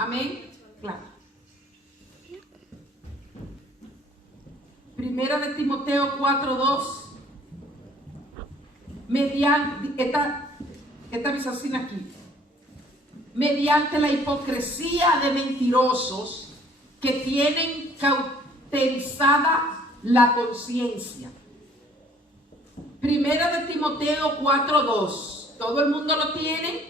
Amén. Claro. Primera de Timoteo 4:2. Mediante esta visacina aquí. Mediante la hipocresía de mentirosos que tienen cauterizada la conciencia. Primera de Timoteo 4:2. ¿Todo el mundo lo tiene?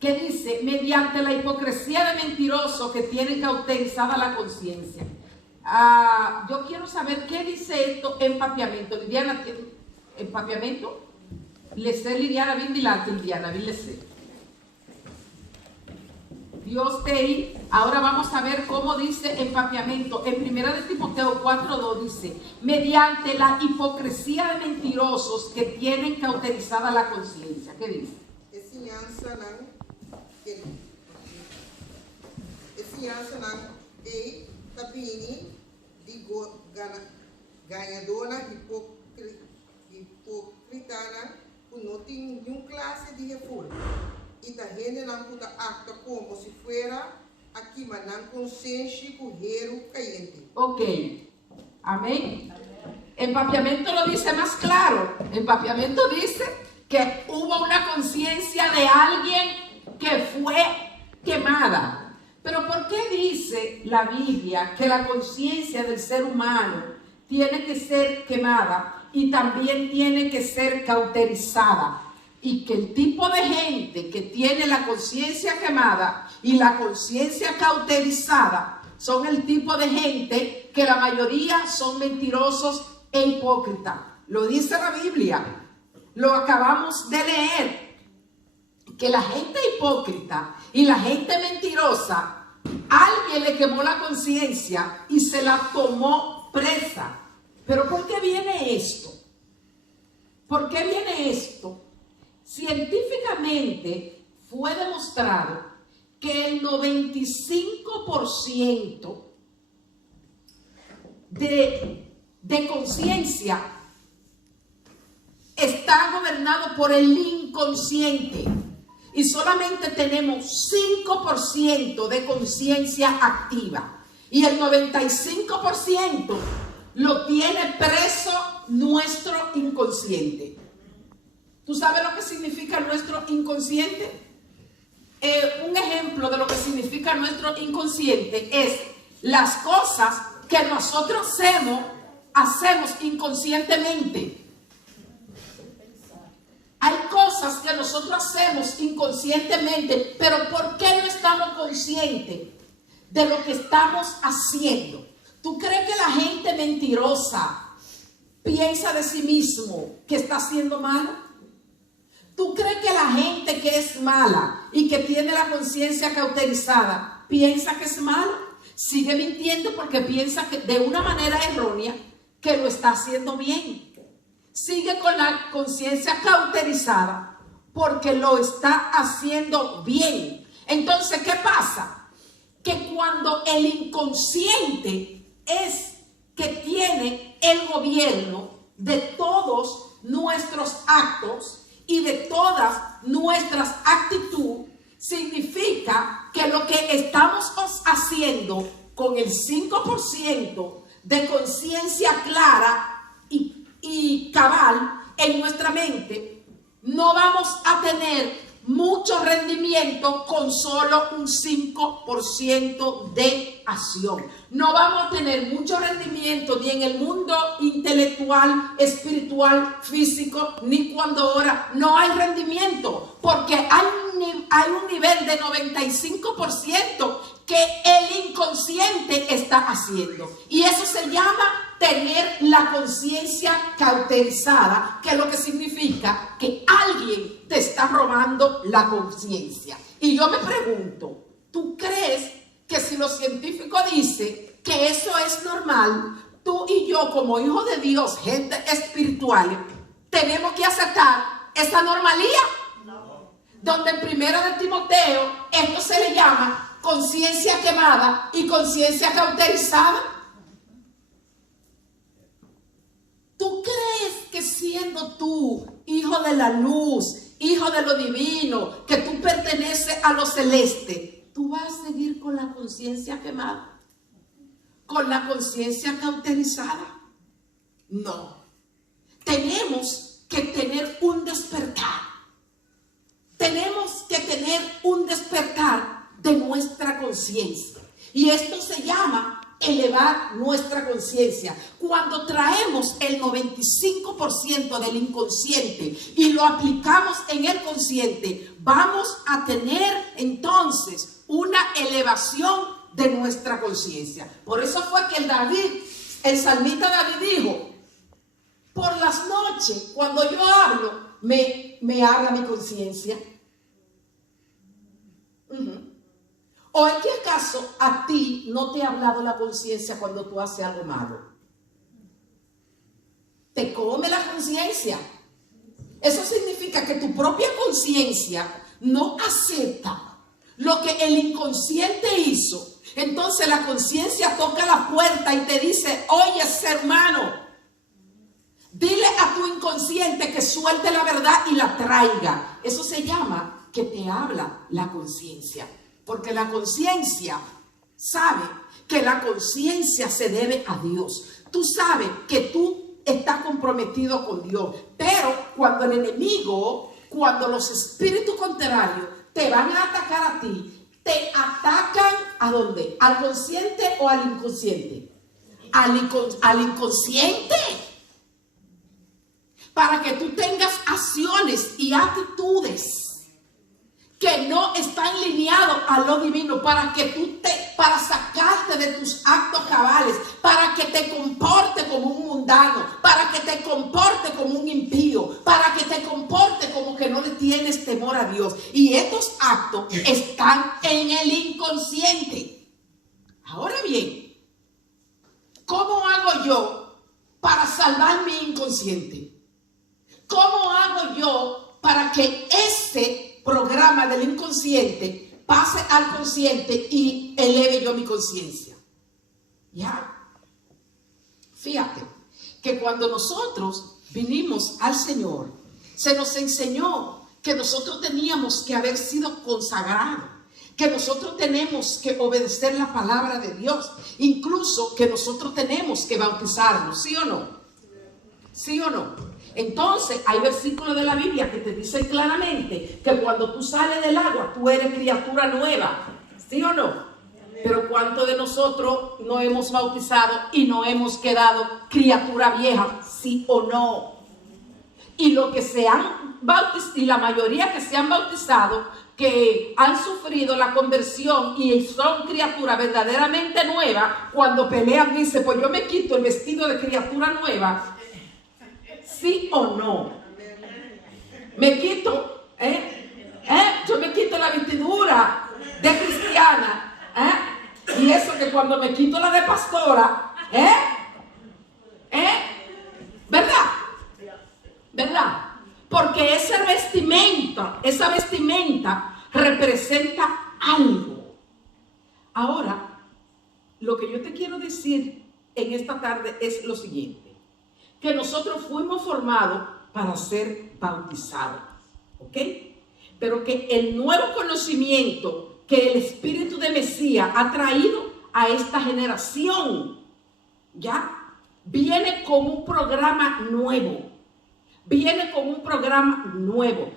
Que dice, mediante la hipocresía de mentirosos que tienen cauterizada la conciencia. Yo quiero saber qué dice esto empapiamiento. Liliana, empapiamiento. Le sé, Liliana, bien dilate, Liliana, bien le sé. Dios te ahí. Ahora vamos a ver cómo dice empapiamiento. En primera de Timoteo 4:2 dice, mediante la hipocresía de mentirosos que tienen cauterizada la conciencia. ¿Qué dice? Tabini di ganhadora hipocritana por não ter nenhuma classe de reforma. E a gente não pode actuar como se fuera aqui, mas não consciente correiro caliente. Ok. Amén. Empapiamiento lo dice más claro. Empapiamiento dice que hubo una conciencia de alguien que fue quemada. Pero ¿por qué dice la Biblia que la conciencia del ser humano tiene que ser quemada y también tiene que ser cauterizada? Y que el tipo de gente que tiene la conciencia quemada y la conciencia cauterizada son el tipo de gente que la mayoría son mentirosos e hipócritas. Lo dice la Biblia. Lo acabamos de leer. Que la gente hipócrita y la gente mentirosa, alguien le quemó la conciencia y se la tomó presa. Pero ¿por qué viene esto? ¿Por qué viene esto? Científicamente fue demostrado que el 95% de conciencia está gobernado por el inconsciente. Y solamente tenemos 5% de conciencia activa. Y el 95% lo tiene preso nuestro inconsciente. ¿Tú sabes lo que significa nuestro inconsciente? Un ejemplo de lo que significa nuestro inconsciente es las cosas que nosotros hacemos inconscientemente. Hay cosas que nosotros hacemos inconscientemente, pero ¿por qué no estamos conscientes de lo que estamos haciendo? ¿Tú crees que la gente mentirosa piensa de sí mismo que está haciendo mal? ¿Tú crees que la gente que es mala y que tiene la conciencia cauterizada piensa que es mala? Sigue mintiendo porque piensa que de una manera errónea que lo está haciendo bien. Sigue con la conciencia cauterizada porque lo está haciendo bien. Entonces, ¿qué pasa? Que cuando el inconsciente es que tiene el gobierno de todos nuestros actos y de todas nuestras actitudes, significa que lo que estamos haciendo con el 5% de conciencia clara y cabal en nuestra mente, no vamos a tener mucho rendimiento con solo un 5% de acción. No vamos a tener mucho rendimiento ni en el mundo intelectual, espiritual, físico, ni cuando ahora no hay rendimiento, porque hay un nivel de 95% que el inconsciente está haciendo. Y eso se llama tener la conciencia cauterizada, que es lo que significa que alguien te está robando la conciencia. Y yo me pregunto, ¿tú crees que si los científicos dicen que eso es normal, tú y yo como hijos de Dios, gente espiritual, tenemos que aceptar esa normalía? No. Donde en primera de Timoteo esto se le llama conciencia quemada y conciencia cauterizada. ¿Tú crees que siendo tú hijo de la luz, hijo de lo divino, que tú perteneces a lo celeste, ¿tú vas a seguir con la conciencia quemada? ¿Con la conciencia cauterizada? No. Tenemos que tener un despertar. Tenemos que tener un despertar de nuestra conciencia. Y esto se llama elevar nuestra conciencia. Cuando traemos el 95% del inconsciente y lo aplicamos en el consciente, vamos a tener entonces una elevación de nuestra conciencia. Por eso fue que el salmista David dijo: por las noches, cuando yo hablo, me habla mi conciencia. ¿O en qué acaso a ti no te ha hablado la conciencia cuando tú haces algo malo? Te come la conciencia. Eso significa que tu propia conciencia no acepta lo que el inconsciente hizo. Entonces la conciencia toca la puerta y te dice: oye, ser humano, dile a tu inconsciente que suelte la verdad y la traiga. Eso se llama que te habla la conciencia. Porque la conciencia sabe que la conciencia se debe a Dios. Tú sabes que tú estás comprometido con Dios. Pero cuando el enemigo, cuando los espíritus contrarios te van a atacar a ti, te atacan ¿a dónde? ¿Al consciente o al inconsciente? Al inconsciente. Para que tú tengas acciones y actitudes que no están lineados a lo divino, para sacarte de tus actos cabales, para que te comporte como un mundano, para que te comporte como un impío, para que te comporte como que no le tienes temor a Dios. Y estos actos están en el inconsciente. Ahora bien, ¿cómo hago yo para salvar mi inconsciente? ¿Cómo hago yo para que ese programa del inconsciente pase al consciente y eleve yo mi conciencia? Ya. Fíjate que cuando nosotros vinimos al Señor, se nos enseñó que nosotros teníamos que haber sido consagrados, que nosotros tenemos que obedecer la palabra de Dios, incluso que nosotros tenemos que bautizarnos, ¿sí o no? ¿Sí o no? Entonces hay versículos de la Biblia que te dicen claramente que cuando tú sales del agua tú eres criatura nueva, ¿sí o no? Pero ¿cuántos de nosotros no hemos bautizado y no hemos quedado criatura vieja, sí o no? Y lo que se han bautizado, y la mayoría que se han bautizado, que han sufrido la conversión y son criaturas verdaderamente nuevas, cuando pelean dice: pues yo me quito el vestido de criatura nueva. ¿Sí o no? Me quito, yo me quito la vestidura de cristiana, y eso que cuando me quito la de pastora, ¿verdad? ¿Verdad? Porque esa vestimenta representa algo. Ahora, lo que yo te quiero decir en esta tarde es lo siguiente: que nosotros fuimos formados para ser bautizados, ¿ok? Pero que el nuevo conocimiento que el Espíritu de Mesías ha traído a esta generación, ya, viene con un programa nuevo. Viene con un programa nuevo.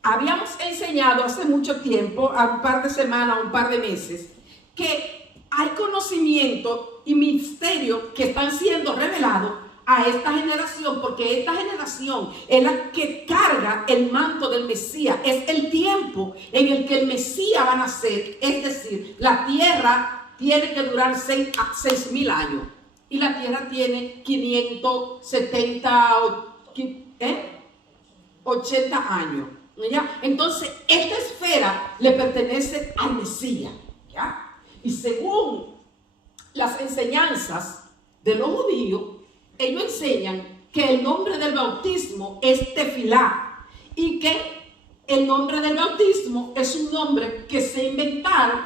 Habíamos enseñado hace mucho tiempo, a un par de semanas, un par de meses, que hay conocimiento y misterio que están siendo revelados a esta generación, porque esta generación es la que carga el manto del Mesías. Es el tiempo en el que el Mesías va a nacer. Es decir, la tierra tiene que durar 6,000 años y la tierra tiene 570 80 años, ¿ya? Entonces esta esfera le pertenece al Mesías, ¿ya? Y según las enseñanzas de los judíos, ellos enseñan que el nombre del bautismo es tefilá, y que el nombre del bautismo es un nombre que se inventaron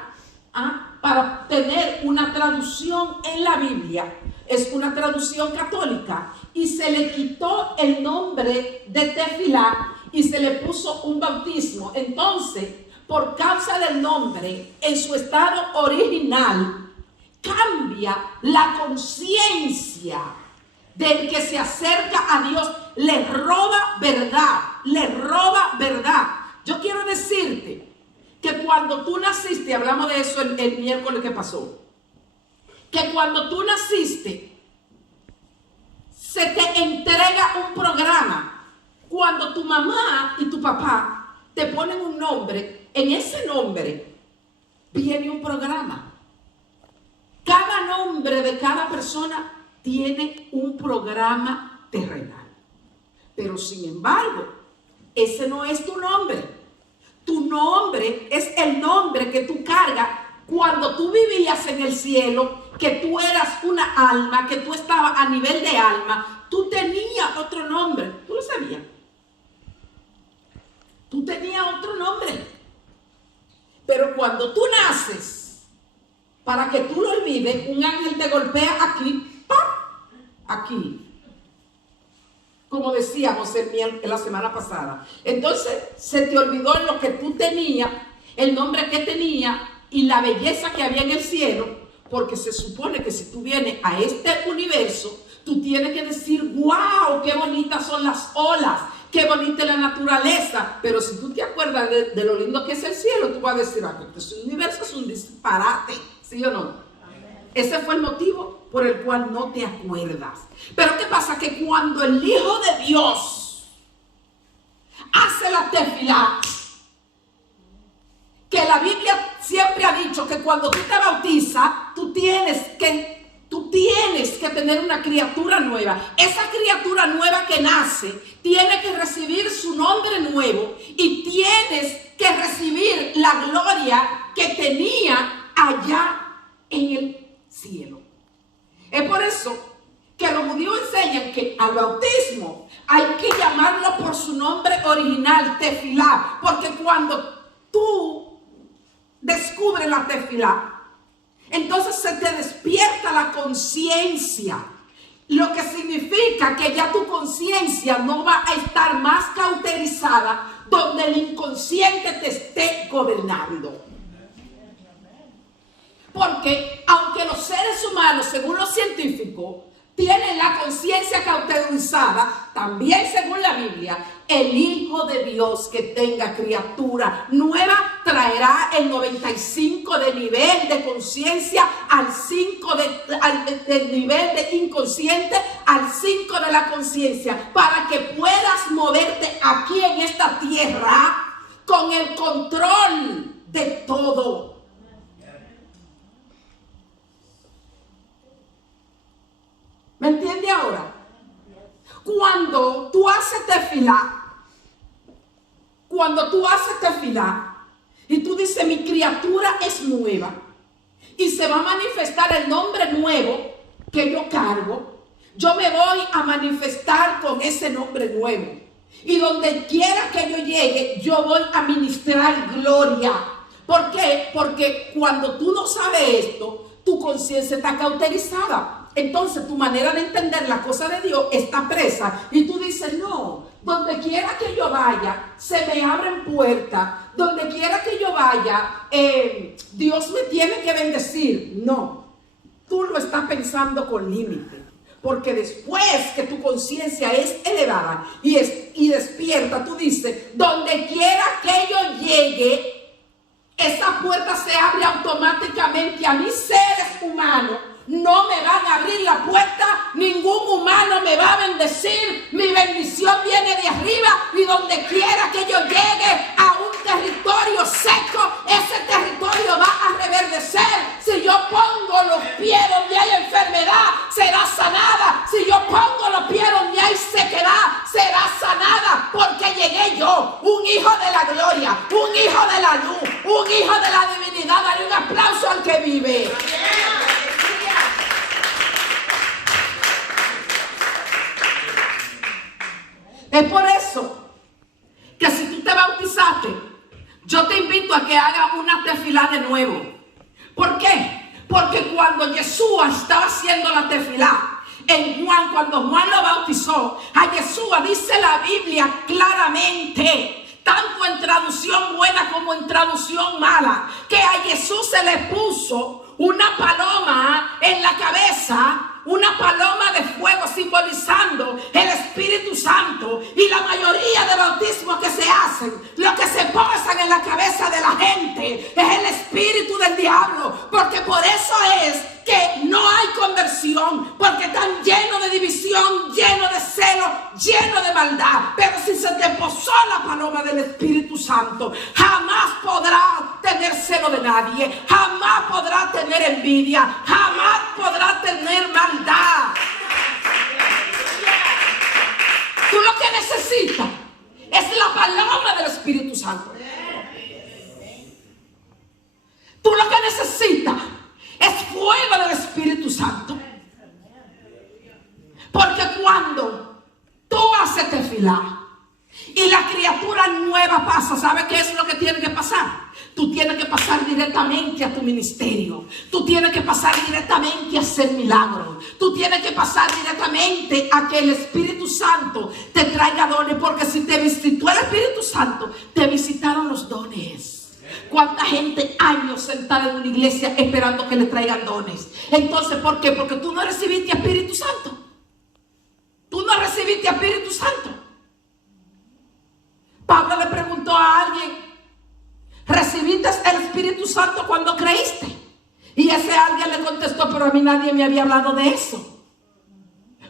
para tener una traducción en la Biblia. Es una traducción católica, y se le quitó el nombre de tefilá y se le puso un bautismo. Entonces, por causa del nombre en su estado original, cambia la conciencia del que se acerca a Dios, le roba verdad, le roba verdad. Yo quiero decirte que cuando tú naciste, hablamos de eso el miércoles que pasó, que cuando tú naciste, se te entrega un programa. Cuando tu mamá y tu papá te ponen un nombre, en ese nombre viene un programa. Cada nombre de cada persona tiene un programa terrenal. Pero sin embargo, ese no es tu nombre. Tu nombre es el nombre que tú cargas cuando tú vivías en el cielo, que tú eras una alma, que tú estabas a nivel de alma. Tú tenías otro nombre. ¿Tú lo sabías? Tú tenías otro nombre. Pero cuando tú naces, para que tú lo olvides, un ángel te golpea aquí, ¡pam! Aquí. Como decíamos en la semana pasada. Entonces se te olvidó lo que tú tenías, el nombre que tenías y la belleza que había en el cielo, porque se supone que si tú vienes a este universo, tú tienes que decir, wow, qué bonitas son las olas, qué bonita es la naturaleza. Pero si tú te acuerdas de lo lindo que es el cielo, tú vas a decir, este universo es un disparate, ¿sí o no? Ese fue el motivo por el cual no te acuerdas. Pero ¿qué pasa? Que cuando el Hijo de Dios hace la tefilá, que la Biblia siempre ha dicho que cuando tú te bautizas, tú tienes que tener una criatura nueva. Esa criatura nueva que nace tiene que recibir su nombre nuevo y tienes que recibir la gloria que tenía allá en el cielo. Es por eso que los judíos enseñan que al bautismo hay que llamarlo por su nombre original, tefilá, porque cuando tú descubres la tefilá, entonces se te despierta la conciencia, lo que significa que ya tu conciencia no va a estar más cauterizada donde el inconsciente te esté gobernando. Porque aunque los seres humanos, según los científicos, tienen la conciencia cauterizada, también según la Biblia, el Hijo de Dios que tenga criatura nueva traerá el 95 de nivel de conciencia al 5 del nivel de inconsciente al 5 de la conciencia, para que puedas moverte aquí en esta tierra con el control de todo. ¿Me entiende ahora? Cuando tú haces tefilá y tú dices, mi criatura es nueva y se va a manifestar el nombre nuevo que yo cargo, yo me voy a manifestar con ese nombre nuevo. Y donde quiera que yo llegue, yo voy a ministrar gloria. ¿Por qué? Porque cuando tú no sabes esto, tu conciencia está cauterizada. Entonces tu manera de entender la cosa de Dios está presa. Y tú dices, no, donde quiera que yo vaya, se me abren puertas. Donde quiera que yo vaya, Dios me tiene que bendecir. No, tú lo estás pensando con límite. Porque después que tu conciencia es elevada y despierta, tú dices, donde quiera que yo llegue, esa puerta se abre automáticamente. A mis seres humanos no me van a abrir la puerta, ningún humano me va a bendecir, mi bendición viene de arriba, y donde quiera que yo llegue a un territorio seco, ese territorio va a reverdecer. Si yo pongo los pies donde hay enfermedad, será sanada. Si yo pongo los pies donde hay sequedad, será sanada, porque llegué yo, un hijo de la gloria, un hijo de la luz, un hijo de la divinidad. Dale un aplauso al que vive. Es por eso que si tú te bautizaste, yo te invito a que hagas una tefilá de nuevo. ¿Por qué? Porque cuando Yeshua estaba haciendo la tefilá, en cuando Juan lo bautizó, a Yeshua dice la Biblia claramente tanto en traducción buena como en traducción mala, que a Jesús se le puso una paloma en la cabeza, una paloma de fuego simbolizando el Espíritu Santo. Y la mayoría de bautismos que se hacen, lo que se posan en la cabeza de la gente es el espíritu del diablo, porque por eso es que no hay conversión, porque están llenos de división, llenos de celo, llenos de maldad. Pero si se te posó la paloma del Espíritu Santo, jamás podrás tener celo de nadie, jamás podrás tener envidia, jamás podrás tener maldad. Tú lo que necesitas es la paloma del Espíritu Santo. Tú lo que necesitas es fuego del Espíritu Santo. Porque cuando tú haces tefilá y la criatura nueva pasa, ¿sabes qué es lo que tiene que pasar? Tú tienes que pasar directamente a tu ministerio. Tú tienes que pasar directamente a hacer milagros. Tú tienes que pasar directamente a que el Espíritu Santo te traiga dones. Porque si te visitó el Espíritu Santo, te visitaron los dones. ¿Cuánta gente años sentada en una iglesia esperando que le traigan dones? Entonces, ¿por qué? Porque tú no recibiste Espíritu Santo. Tú no recibiste Espíritu Santo. Pablo le preguntó a alguien: ¿recibiste el Espíritu Santo cuando creíste? Y ese alguien le contestó: pero a mí nadie me había hablado de eso.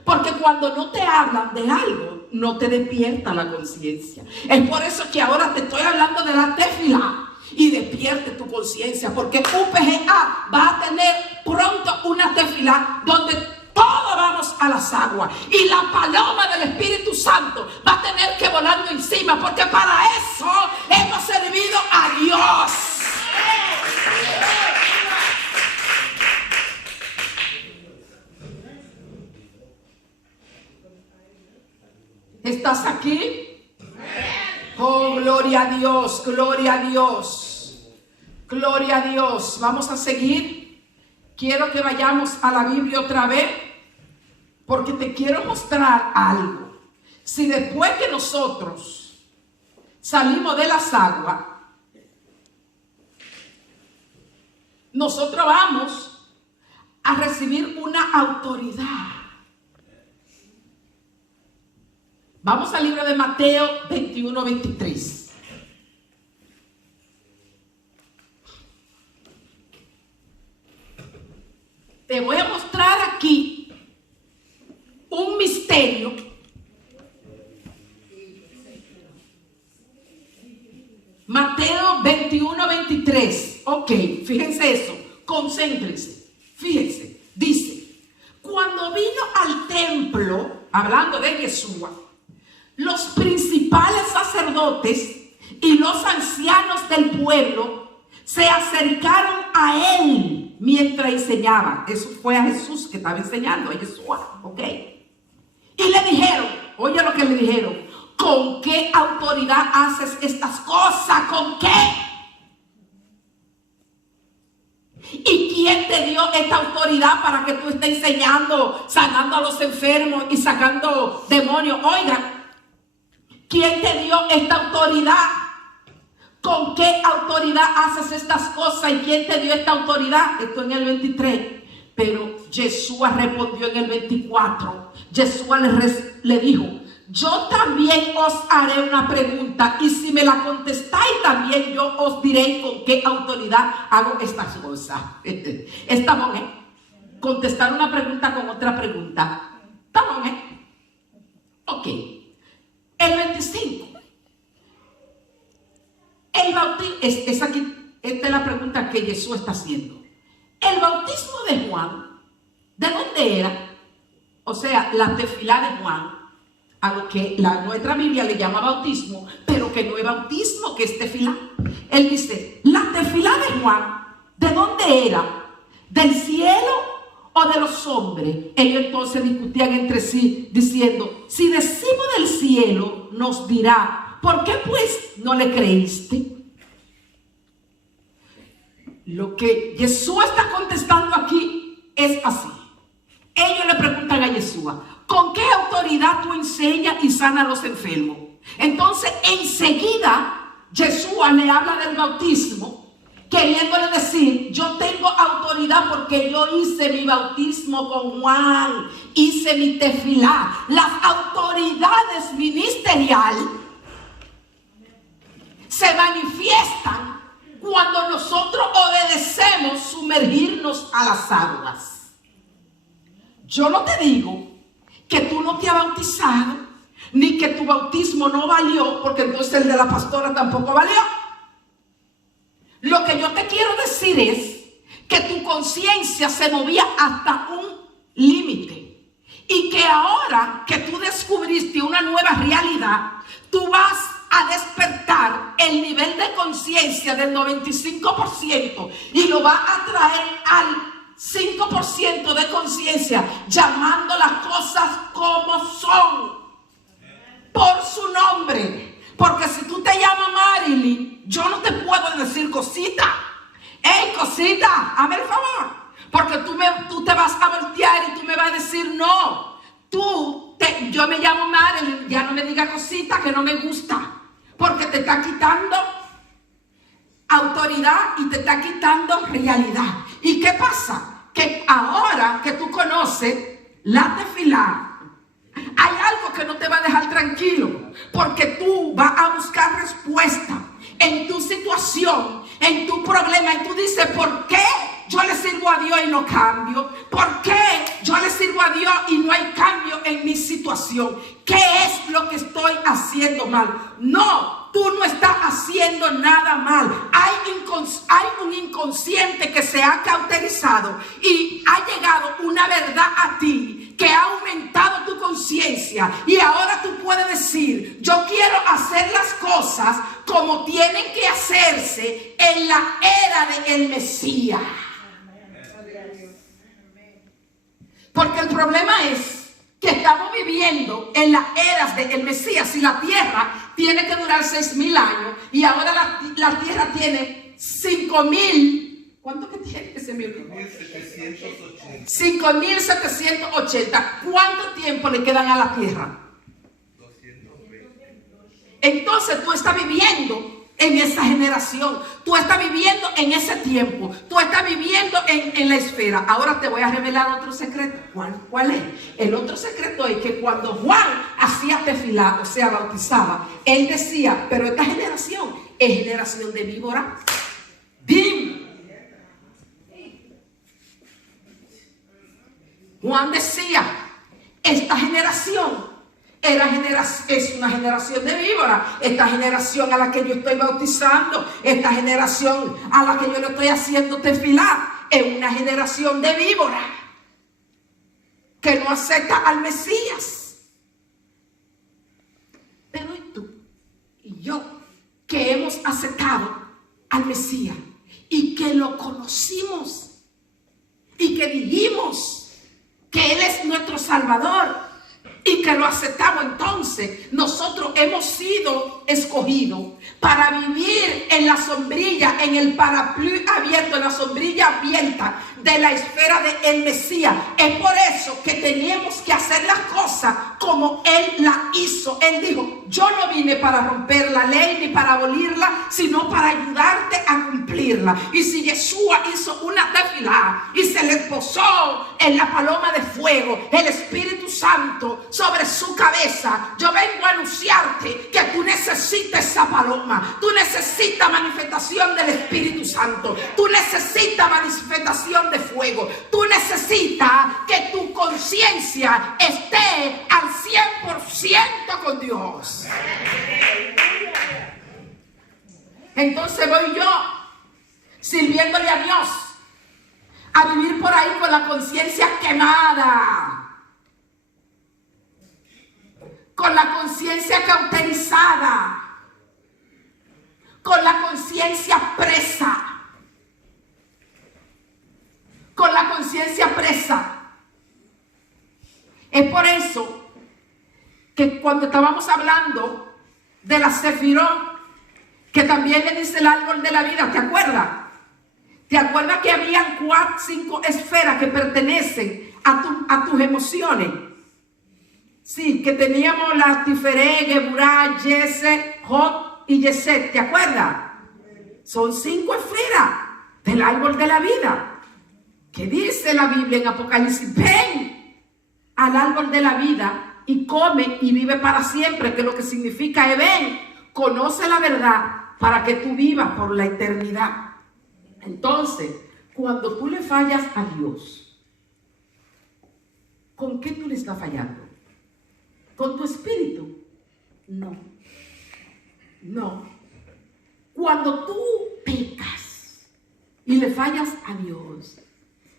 Porque cuando no te hablan de algo, no te despierta la conciencia. Es por eso que ahora te estoy hablando de la tefilá. Y despierte tu conciencia, porque UPGA va a tener pronto una tefilá donde todos vamos a las aguas y la paloma del Espíritu Santo va a tener que volando encima, porque para eso hemos servido a Dios. ¿Estás aquí? Oh, gloria a Dios, gloria a Dios, gloria a Dios. Vamos a seguir. Quiero que vayamos a la Biblia otra vez, porque te quiero mostrar algo. Si después que nosotros salimos de las aguas, nosotros vamos a recibir una autoridad. Vamos al libro de Mateo 21, 23. Te voy a mostrar aquí un misterio Mateo 21, 23. Ok, fíjense eso, concéntrense. Fíjense, dice: cuando vino al templo, hablando de Jesús, los principales sacerdotes y los ancianos del pueblo se acercaron a él mientras enseñaba. Eso fue a Jesús que estaba enseñando, a Jesús, ¿ok? Y le dijeron, oye lo que le dijeron: ¿con qué autoridad haces estas cosas? ¿Con qué? ¿Y quién te dio esta autoridad para que tú estés enseñando, sanando a los enfermos y sacando demonios? Oiga, ¿quién te dio esta autoridad? ¿Con qué autoridad haces estas cosas? ¿Y quién te dio esta autoridad? Esto en el 23. Pero Jesús respondió en el 24. Jesús le dijo: yo también os haré una pregunta, y si me la contestáis también yo os diré con qué autoridad hago estas cosas. ¿Estamos, contestar una pregunta con otra pregunta? ¿Estamos, Ok. El 25. El bautismo, esta es la pregunta que Jesús está haciendo. El bautismo de Juan, ¿de dónde era? O sea, la tefilá de Juan, a lo que nuestra Biblia le llama bautismo, pero que no es bautismo, que es tefilá. Él dice: la tefilá de Juan, ¿de dónde era? ¿Del cielo o de los hombres? Ellos entonces discutían entre sí, diciendo: si decimos del cielo, nos dirá, ¿por qué pues no le creíste? Lo que Jesús está contestando aquí es así. Ellos le preguntan a Jesús: ¿con qué autoridad tú enseñas y sanas a los enfermos? Entonces enseguida Yeshua le habla del bautismo, queriéndole decir, yo tengo autoridad porque yo hice mi bautismo con Juan, hice mi tefilá. Las autoridades ministeriales se manifiestan cuando nosotros obedecemos sumergirnos a las aguas. Yo no te digo que tú no te has bautizado, ni que tu bautismo no valió, porque entonces el de la pastora tampoco valió. Lo que yo te quiero decir es que tu conciencia se movía hasta un límite y que ahora que tú descubriste una nueva realidad, tú vas a despertar el nivel de conciencia del 95% y lo vas a traer al 5% de conciencia, llamando las cosas como son, por su nombre. Porque si tú te llamas Marilyn, yo no te puedo decir cosita. ¡Ey, cosita! Hazme el favor. Porque tú te vas a voltear y tú me vas a decir no. Yo me llamo Marilyn, ya no me digas cosita que no me gusta. Porque te está quitando autoridad y te está quitando realidad. ¿Y qué pasa? Que ahora que tú conoces la tefilá, hay algo que no te va a dejar tranquilo, porque tú vas a buscar respuesta en tu situación, en tu problema, y tú dices, ¿por qué yo le sirvo a Dios y no cambio? ¿Por qué yo le sirvo a Dios y no hay cambio en mi situación? ¿Qué es lo que estoy haciendo mal? No, tú no estás haciendo nada mal. Hay un inconsciente que se ha cauterizado y ha llegado una verdad a ti que ha aumentado tu conciencia, y ahora tú puedes decir, yo quiero hacer las cosas como tienen que hacerse en la era del Mesías. Porque el problema es que estamos viviendo en las eras del Mesías, y la tierra tiene que durar 6,000 años, y ahora la tierra tiene 5,000. ¿Cuánto que tiene ese minuto? 5,780. ¿Cuánto tiempo le quedan a la tierra? 220. Entonces tú estás viviendo en esa generación, tú estás viviendo en ese tiempo, tú estás viviendo en la esfera. Ahora te voy a revelar otro secreto. ¿Cuál es? El otro secreto es que cuando Juan hacía tefilá, o sea, bautizaba, él decía, pero esta generación es generación de víbora. ¡Dim! Juan decía, esta generación es una generación de víbora. Esta generación a la que yo estoy bautizando, esta generación a la que yo le estoy haciendo tefilá, es una generación de víbora que no acepta al Mesías. Pero ¿y tú y yo, que hemos aceptado al Mesías y que lo conocimos y que dijimos que Él es nuestro Salvador y que lo aceptamos? Entonces nosotros hemos sido escogidos para vivir en la sombrilla, en el parapluí abierto, en la sombrilla abierta de la esfera del Mesías. Es por eso que teníamos que hacer las cosas como Él la hizo. Él dijo, yo no vine para romper la ley ni para abolirla, sino para ayudarte a cumplirla. Y si Yeshua hizo una tefilá y se le posó en la paloma de fuego el Espíritu Santo sobre su cabeza, yo vengo a anunciarte que tú necesitas esa paloma, tú necesitas manifestación del Espíritu Santo, tú necesitas manifestación de fuego, tú necesitas que tu conciencia esté al 100% con Dios. Entonces voy yo sirviéndole a Dios a vivir por ahí con la conciencia quemada, con la conciencia cauterizada, con la conciencia presa. Con la conciencia presa. Es por eso que cuando estábamos hablando de la Sefirot, que también le dice el árbol de la vida, ¿te acuerdas? ¿Te acuerdas que habían 5 esferas que pertenecen a tus emociones? Sí, que teníamos la Tiferé, Geburá, Yese, Jod y Yeset, ¿te acuerdas? Son 5 esferas del árbol de la vida. ¿Qué dice la Biblia en Apocalipsis? Ven al árbol de la vida y come y vive para siempre, que lo que significa es ven, conoce la verdad para que tú vivas por la eternidad. Entonces, cuando tú le fallas a Dios, ¿con qué tú le estás fallando? ¿Con tu espíritu? No. No. Cuando tú pecas y le fallas a Dios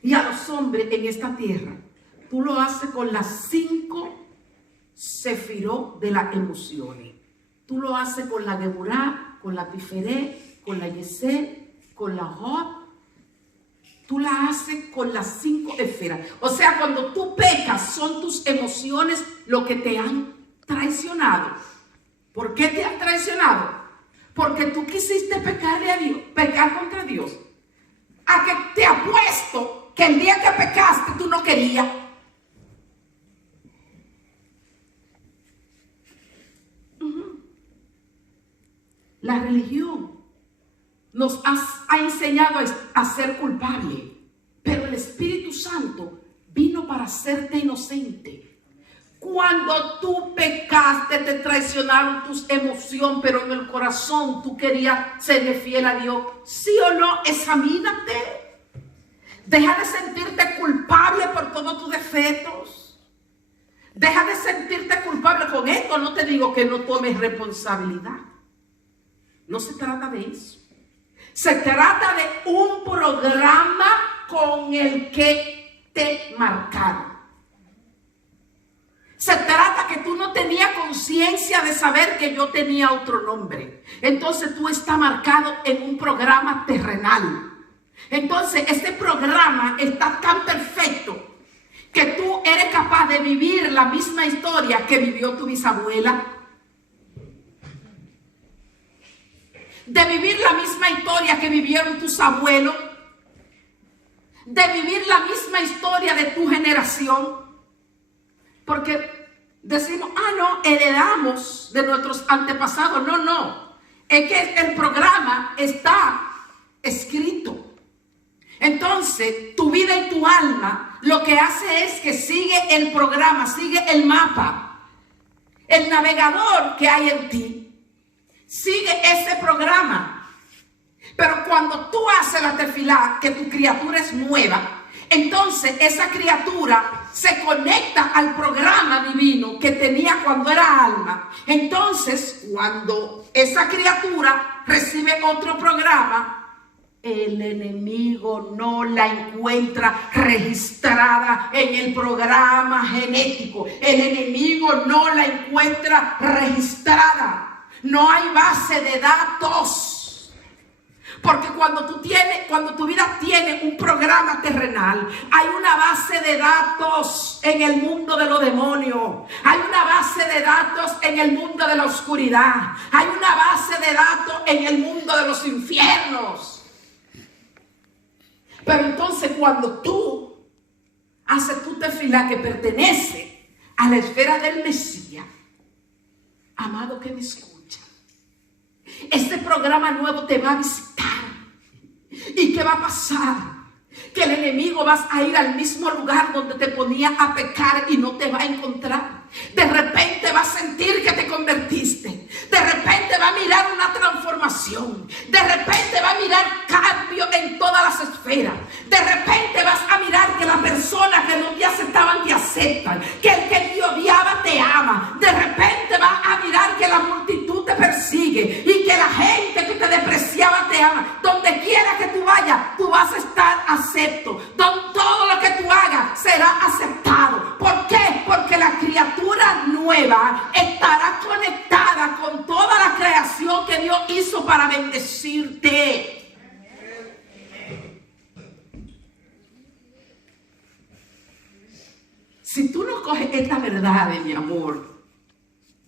y a los hombres en esta tierra, tú lo haces con las 5 sefirot de las emociones. Tú lo haces con la Geburá, con la Tiferé, con la Yeset, con la Jod. Tú la haces con las 5 esferas. O sea, cuando tú pecas, son tus emociones lo que te han traicionado. ¿Por qué te han traicionado? Porque tú quisiste pecarle a Dios, pecar contra Dios. A que te apuesto que el día que pecaste tú no querías. La religión nos ha enseñado a ser culpable, pero el Espíritu Santo vino para hacerte inocente. Cuando tú pecaste, te traicionaron tus emociones, pero en el corazón tú querías serle fiel a Dios. ¿Sí o no? Examínate. Deja de sentirte culpable por todos tus defectos. Deja de sentirte culpable con esto. No te digo que no tomes responsabilidad. No se trata de eso. Se trata de un programa con el que te marcaron. Se trata que tú no tenías conciencia de saber que yo tenía otro nombre. Entonces tú estás marcado en un programa terrenal. Entonces este programa está tan perfecto que tú eres capaz de vivir la misma historia que vivió tu bisabuela. De vivir la misma historia que vivieron tus abuelos, de vivir la misma historia de tu generación, porque decimos, no, heredamos de nuestros antepasados. No, es que el programa está escrito. Entonces, tu vida y tu alma lo que hace es que sigue el programa, sigue el mapa, el navegador que hay en ti. Sigue ese programa. Pero cuando tú haces la tefilá, que tu criatura es nueva, entonces esa criatura se conecta al programa divino que tenía cuando era alma. Entonces, cuando esa criatura recibe otro programa, el enemigo no la encuentra registrada en el programa genético. El enemigo no la encuentra registrada. No hay base de datos. Porque cuando tu vida tiene un programa terrenal, hay una base de datos en el mundo de los demonios. Hay una base de datos en el mundo de la oscuridad. Hay una base de datos en el mundo de los infiernos. Pero entonces cuando tú haces tu tefilá que pertenece a la esfera del Mesías, amado que me escucha, este programa nuevo te va a visitar. ¿Y qué va a pasar? Que el enemigo vas a ir al mismo lugar donde te ponía a pecar y no te va a encontrar. De repente va a sentir que te convertiste. De repente va a mirar una transformación. De repente va a mirar cambio en todas las esferas. De repente vas a mirar que las personas que no te aceptaban te aceptan. Que el que te odiaba te ama. De repente vas a mirar que la multitud te persigue y que la gente que te despreciaba te ama. Donde quiera que tú vayas, tú vas a estar acepto. Todo lo que tú hagas será aceptado. ¿Por qué? Porque la criatura nueva estará conectada con toda la creación que Dios hizo para bendecirte. Si tú no coges esta verdad de mi amor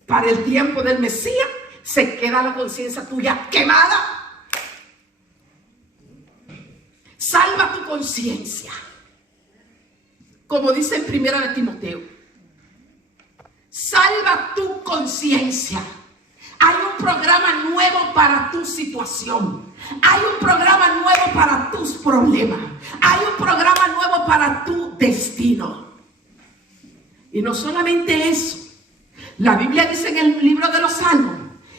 para el tiempo del Mesías, se queda la conciencia tuya quemada. Salva tu conciencia. Como dice en 1 de Timoteo, salva tu conciencia. Hay un programa nuevo para tu situación. Hay un programa nuevo para tus problemas. Hay un programa nuevo para tu destino. Y no solamente eso. La Biblia dice en el libro de los Salmos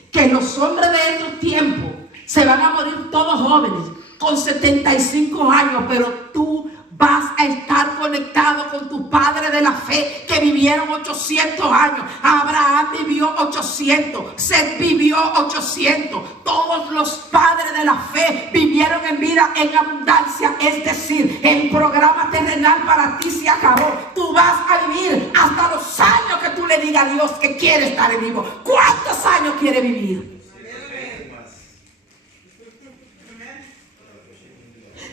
que los hombres de estos tiempos se van a morir todos jóvenes, con 75 años, pero tú vas a estar conectado con tu padre de la fe que vivieron 800 años. Abraham vivió 800, Seth vivió 800. Todos los padres de la fe vivieron en vida en abundancia. Es decir, el programa terrenal para ti se acabó. Tú vas a vivir hasta los años que tú le digas a Dios que quiere estar vivo. ¿Cuántos años quiere vivir?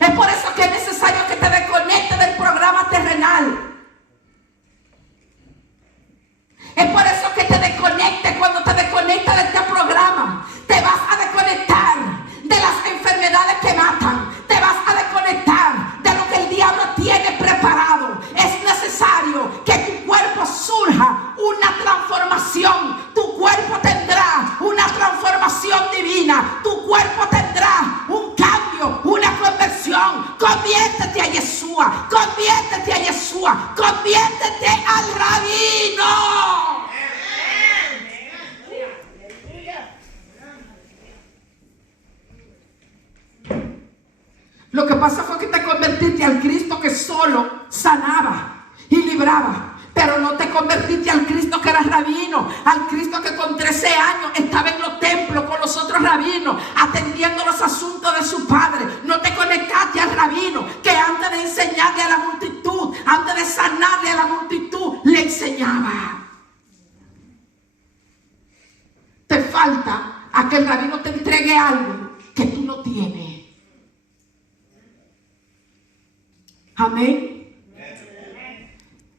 Es por eso que es necesario que te desconectes del programa terrenal. Es por eso que te desconectes. Cuando te desconectas de este programa, te vas a desconectar de las enfermedades que matan. Te vas a desconectar de lo que el diablo tiene preparado. Es necesario que tu cuerpo surja una transformación. Tu cuerpo tendrá una transformación divina. Tu cuerpo tendrá un cambio, una conversión. Conviértete a Yeshua. Conviértete a Yeshua. Conviértete al rabino. Lo que pasa fue que te convertiste al Cristo que solo sanaba y libraba. Pero no te convertiste al Cristo que era rabino, al Cristo que con 13 años estaba en los templos con los otros rabinos, atendiendo los asuntos de su padre. No te conectaste al rabino que antes de enseñarle a la multitud, antes de sanarle a la multitud, le enseñaba. Te falta a que el rabino te entregue algo que tú no tienes. Amén.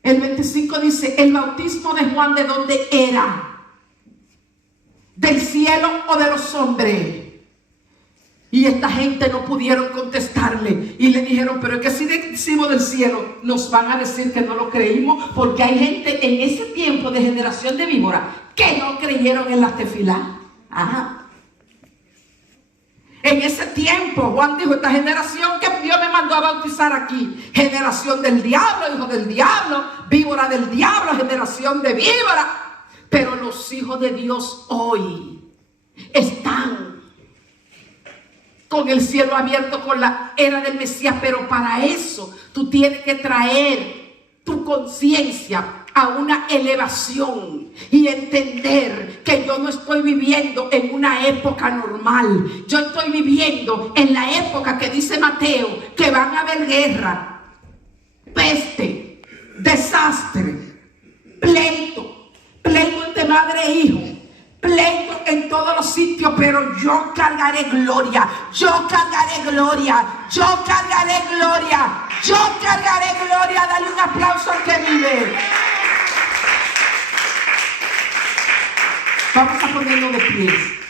El 25 dice, el bautismo de Juan, ¿de dónde era? ¿Del cielo o de los hombres? Y esta gente no pudieron contestarle. Y le dijeron, pero es que si decimos del cielo, nos van a decir que no lo creímos. Porque hay gente en ese tiempo de generación de víbora que no creyeron en la tefilá. Ajá. En ese tiempo Juan dijo, esta generación que Dios me mandó a bautizar aquí, generación del diablo, hijo del diablo, víbora del diablo, generación de víbora. Pero los hijos de Dios hoy están con el cielo abierto, con la era del Mesías. Pero para eso tú tienes que traer tu conciencia a una elevación y entender que yo no estoy viviendo en una época normal. Yo estoy viviendo en la época que dice Mateo, que van a haber guerra, peste, desastre, pleito entre madre e hijo, pleito en todos los sitios. Pero yo cargaré gloria, yo cargaré gloria, yo cargaré gloria, yo cargaré gloria. Dale un aplauso al que vive. Vamos a ponerlo de pie.